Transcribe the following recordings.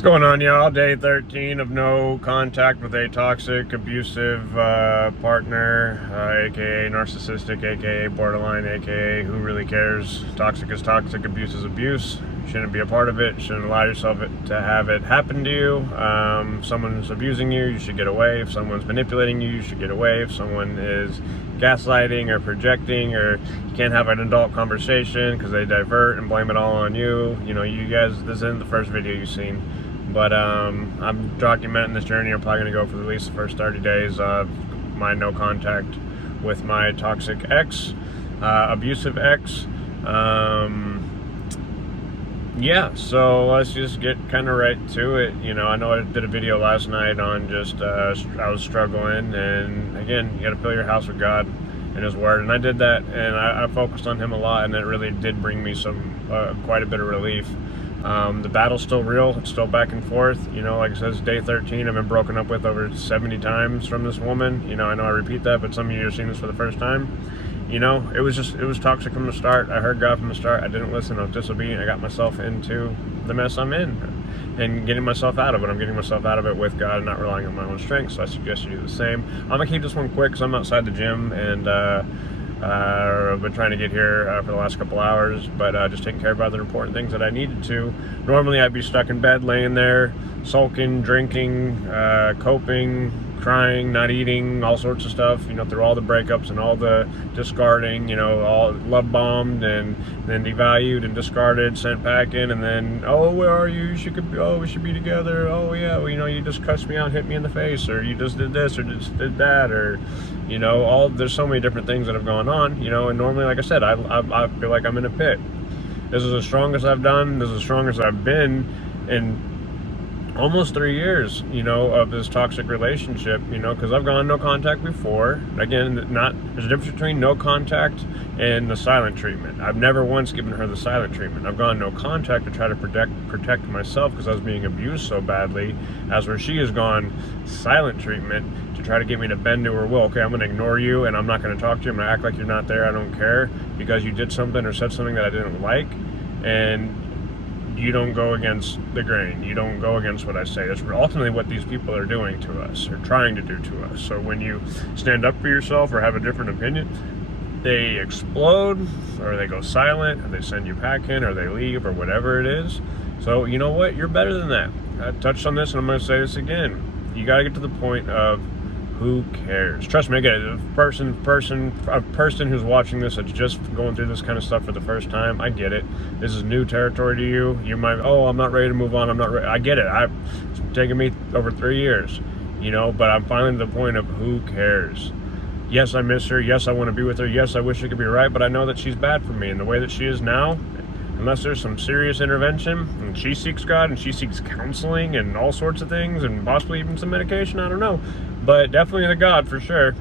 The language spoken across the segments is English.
What's going on, y'all? Day 13 of no contact with a toxic, abusive partner, aka narcissistic, aka borderline, aka who really cares. Toxic is toxic, abuse is abuse. You shouldn't be a part of it. You shouldn't allow yourself to have it happen to you. If someone's abusing you, you should get away. If someone's manipulating you, you should get away. If someone is gaslighting or projecting, or you can't have an adult conversation because they divert and blame it all on you. You know, you guys, this isn't the first video you've seen. But I'm documenting this journey. I'm probably going to go for at least the first 30 days of my no contact with my toxic ex, abusive ex. Yeah, so let's just get kind of right to it. You know, I know I did a video last night on just, I was struggling, and again, you got to fill your house with God and His Word, and I did that, and I focused on Him a lot, and it really did bring me some, quite a bit of relief. The battle's still real. It's still back and forth. You know, like I said, it's day 13. I've been broken up with over 70 times from this woman. You know, I I repeat that, but some of you are seeing this for the first time. You know, it was toxic from the start. I heard God from the start. I didn't listen. I was disobedient. I got myself into the mess I'm in and getting myself out of it. I'm getting myself out of it with God and not relying on my own strength. So I suggest you do the same. I'm going to keep this one quick because I'm outside the gym, and I've been trying to get here for the last couple hours, but just taking care of other important things that I needed to. Normally I'd be stuck in bed, laying there, sulking, drinking, coping, crying, not eating, all sorts of stuff, you know, through all the breakups and all the discarding, you know, all love bombed and then devalued and discarded, sent back in, and then, oh, where are you? We should be together. Oh yeah, well, you know, you just cussed me out, hit me in the face, or you just did this, or just did that, or, you know, there's so many different things that have gone on, you know, and normally, like I said, I feel like I'm in a pit. This is the strongest I've done. This is the strongest I've been in almost 3 years, you know, of this toxic relationship, you know, because I've gone no contact before. Again, there's a difference between no contact and the silent treatment. I've never once given her the silent treatment. I've gone no contact to try to protect myself because I was being abused so badly, as where she has gone silent treatment to try to get me to bend to her will. Okay, I'm going to ignore you, and I'm not going to talk to you. I'm going to act like you're not there. I don't care because you did something or said something that I didn't like, and you don't go against the grain. You don't go against what I say. That's ultimately what these people are doing to us, or trying to do to us. So when you stand up for yourself or have a different opinion, they explode, or they go silent, or they send you packing, or they leave, or whatever it is. So you know what? You're better than that. I touched on this, and I'm going to say this again. You got to get to the point of who cares. Trust me, again, a person who's watching this that's just going through this kind of stuff for the first time, I get it. This is new territory to you. You might, oh, I'm not ready to move on. I'm not ready. I get it. It's taken me over 3 years, you know, but I'm finally to the point of who cares. Yes, I miss her. Yes, I want to be with her. Yes, I wish it could be right, but I know that she's bad for me. And the way that she is now, unless there's some serious intervention, and she seeks God, and she seeks counseling, and all sorts of things, and possibly even some medication, I don't know. But definitely the God, for sure.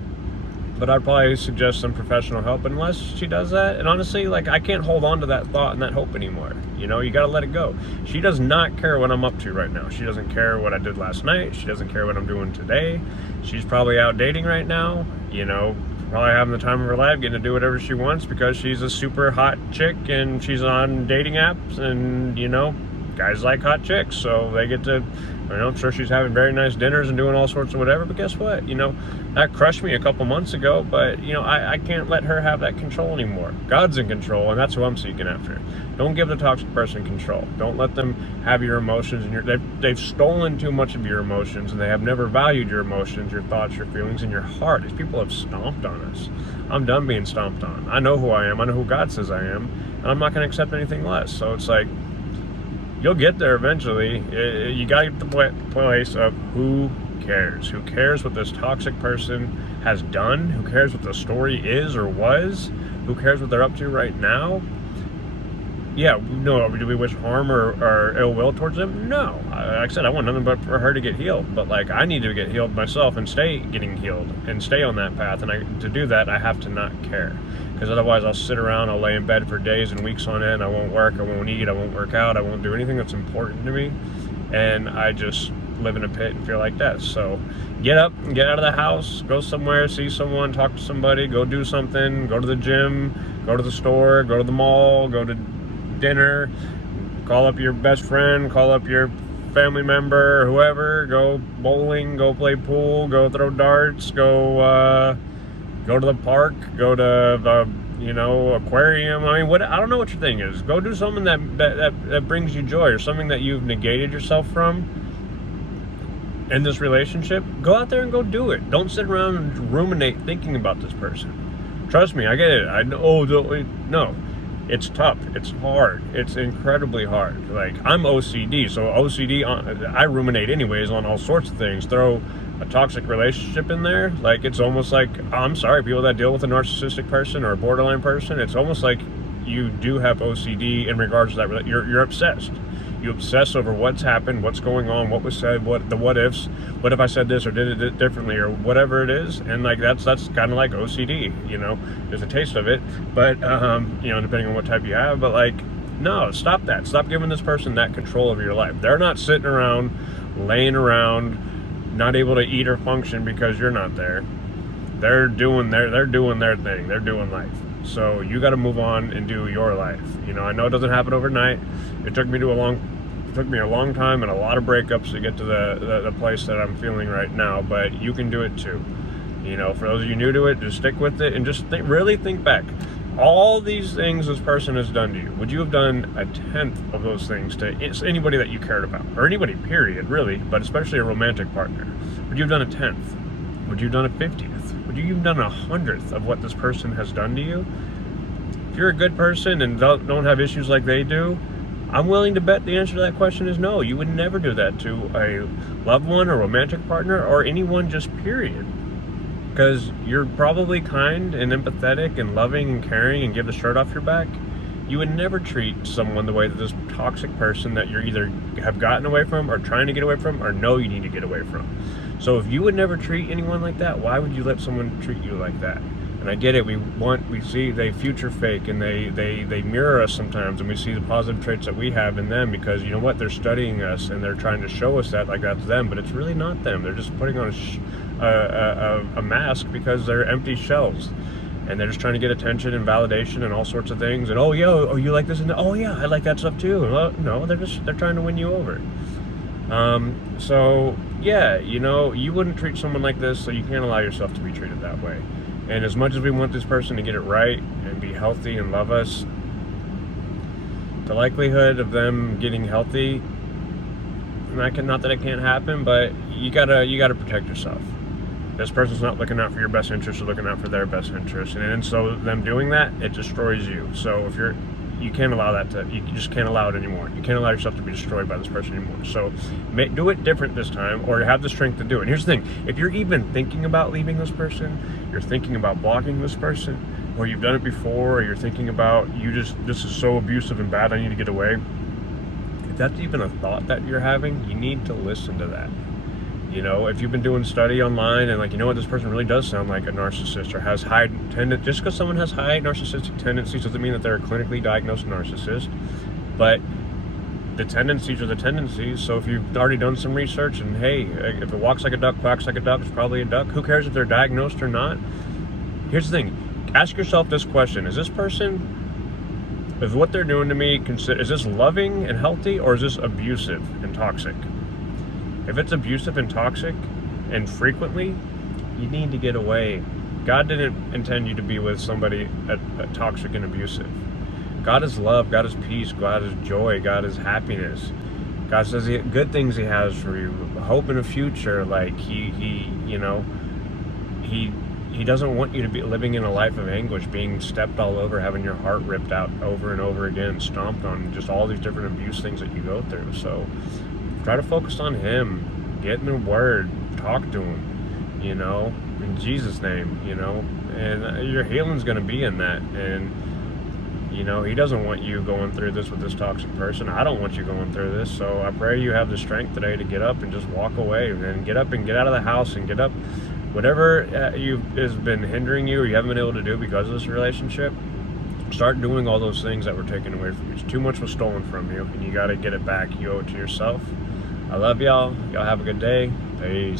But I'd probably suggest some professional help unless she does that. And honestly, like, I can't hold on to that thought and that hope anymore. You know, you got to let it go. She does not care what I'm up to right now. She doesn't care what I did last night. She doesn't care what I'm doing today. She's probably out dating right now, you know, probably having the time of her life, getting to do whatever she wants because she's a super hot chick and she's on dating apps, and, you know, guys like hot chicks, so they get to, you know, I'm sure she's having very nice dinners and doing all sorts of whatever, but guess what? You know, that crushed me a couple months ago, but, you know, I can't let her have that control anymore. God's in control, and that's who I'm seeking after. Don't give the toxic person control. Don't let them have your emotions, and they've stolen too much of your emotions, and they have never valued your emotions, your thoughts, your feelings, and your heart. These people have stomped on us. I'm done being stomped on. I know who I am. I know who God says I am, and I'm not going to accept anything less. So it's like, you'll get there eventually. You got to get to the place of who cares. Who cares what this toxic person has done? Who cares what the story is or was? Who cares what they're up to right now? Yeah, no, do we wish harm or ill will towards them? No. Like I said, I want nothing but for her to get healed. But, like, I need to get healed myself and stay getting healed and stay on that path. And to do that, I have to not care. Because otherwise I'll sit around, I'll lay in bed for days and weeks on end. I won't work, I won't eat, I won't work out, I won't do anything that's important to me. And I just live in a pit and feel like that. So get up and get out of the house, go somewhere, see someone, talk to somebody, go do something, go to the gym, go to the store, go to the mall, go to dinner, call up your best friend, call up your family member, whoever, go bowling, go play pool, go throw darts, go to the park, go to the aquarium. I mean, I don't know what your thing is. Go do something that brings you joy, or something that you've negated yourself from in this relationship. Go out there and go do it. Don't sit around and ruminate thinking about this person. Trust me, I get it. I know. No, it's tough. It's hard. It's incredibly hard. Like, I'm OCD, so OCD, I ruminate anyways on all sorts of things. Throw a toxic relationship in there, like, it's almost like, I'm sorry, people that deal with a narcissistic person or a borderline person, it's almost like you do have OCD in regards to that. You're obsessed. You obsess over what's happened, what's going on, what was said, what ifs, what if I said this or did it differently, or whatever it is. And like that's kind of like OCD, there's a taste of it, but depending on what type you have. But like, no, stop that. Stop giving this person that control over your life. They're not sitting around, laying around, not able to eat or function because you're not there. They're doing their thing. They're doing life. So you got to move on and do your life. I know it doesn't happen overnight. It took me a long time and a lot of breakups to get to the place that I'm feeling right now. But you can do it too. For those of you new to it, just stick with it and just really think back. All these things this person has done to you, would you have done a 10th of those things to anybody that you cared about? Or anybody, period, really, but especially a romantic partner. Would you have done a 10th? Would you have done a 50th? Would you have done a 100th of what this person has done to you? If you're a good person and don't have issues like they do, I'm willing to bet the answer to that question is no. You would never do that to a loved one, a romantic partner, or anyone, just period. Because you're probably kind and empathetic and loving and caring and give the shirt off your back. You would never treat someone the way that this toxic person that you're either have gotten away from or trying to get away from or know you need to get away from. So if you would never treat anyone like that, why would you let someone treat you like that? And I get it, we see they future fake and they mirror us sometimes, and we see the positive traits that we have in them because you know what, they're studying us and they're trying to show us that like that's them, but it's really not them. They're just putting on a mask because they're empty shells, and they're just trying to get attention and validation and all sorts of things. And oh yeah, oh you like this and that? Oh yeah, I like that stuff too. No, they're trying to win you over. So yeah, you wouldn't treat someone like this, so you can't allow yourself to be treated that way. And as much as we want this person to get it right and be healthy and love us, the likelihood of them getting healthy, not that it can't happen, but you gotta protect yourself. This person's not looking out for your best interest, they're looking out for their best interest. And so them doing that, it destroys you. So you can't allow you just can't allow it anymore. You can't allow yourself to be destroyed by this person anymore. So do it different this time, or have the strength to do it. And here's the thing, if you're even thinking about leaving this person, you're thinking about blocking this person, or you've done it before, or you're thinking about, this is so abusive and bad, I need to get away. If that's even a thought that you're having, you need to listen to that. If you've been doing study online and what, this person really does sound like a narcissist or has high tendencies. Just because someone has high narcissistic tendencies doesn't mean that they're a clinically diagnosed narcissist. But the tendencies are the tendencies. So if you've already done some research and hey, if it walks like a duck, quacks like a duck, it's probably a duck. Who cares if they're diagnosed or not? Here's the thing. Ask yourself this question. Is what they're doing to me, is this loving and healthy, or is this abusive and toxic? If it's abusive and toxic and frequently, you need to get away. God didn't intend you to be with somebody toxic and abusive. God is love, God is peace, God is joy, God is happiness. God says good things He has for you, hope in a future. Like He doesn't want you to be living in a life of anguish, being stepped all over, having your heart ripped out over and over again, stomped on, just all these different abuse things that you go through. So try to focus on Him, get in the Word, talk to Him, in Jesus' name, and your healing's going to be in that. And, He doesn't want you going through this with this toxic person. I don't want you going through this. So I pray you have the strength today to get up and just walk away, and then get up and get out of the house and get up. Whatever has been hindering you or you haven't been able to do because of this relationship, start doing all those things that were taken away from you. Too much was stolen from you, and you got to get it back. You owe it to yourself. I love y'all. Y'all have a good day. Peace.